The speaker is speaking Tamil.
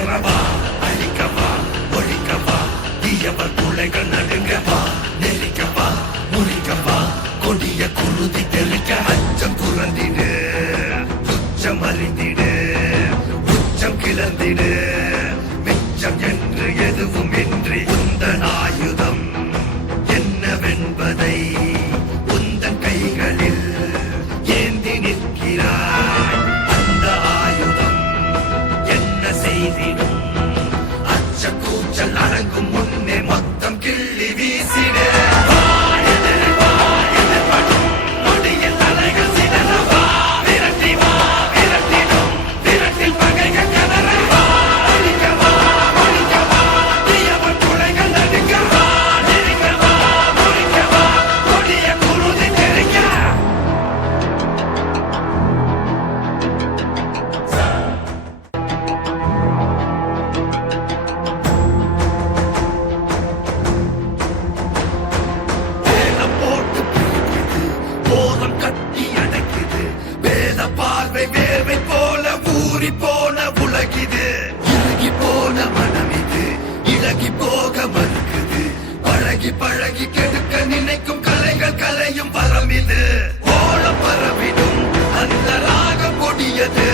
சிதறவா, அழிக்கவா, ஒழிக்கவா, தீயவர் துளைகள் நடுங்கவா, நெருக்கவா, முறிக்கவா, கொடிய குருதி தெளிக்க. அச்சம் துறந்திடு, துச்சம் அறிந்திடு, உச்சம் கிளந்திடு, மிச்சம் என்று எதுவும் இன்றி உந்தன் ஆயுதம் என்னவென்பதை உந்தன் கைகளில் ஏந்தி நிற்கிறாய். அந்த ஆயுதம் என்ன செய்திடும்? அச்ச கூச்சல் அடங்கும் முன்னே மொத்தம் கிள்ளி வீசிடு. வேர்வை போல ஊறி போன உலகிது, இறுகி போன மனம் இது, இழகி போக மறுக்குது. பழகி பழகி கெடுக்க நினைக்கும் கலைகள் கலையும் வரம் இது. ஓல பரவிடும் அந்த ராகம் கொடியது.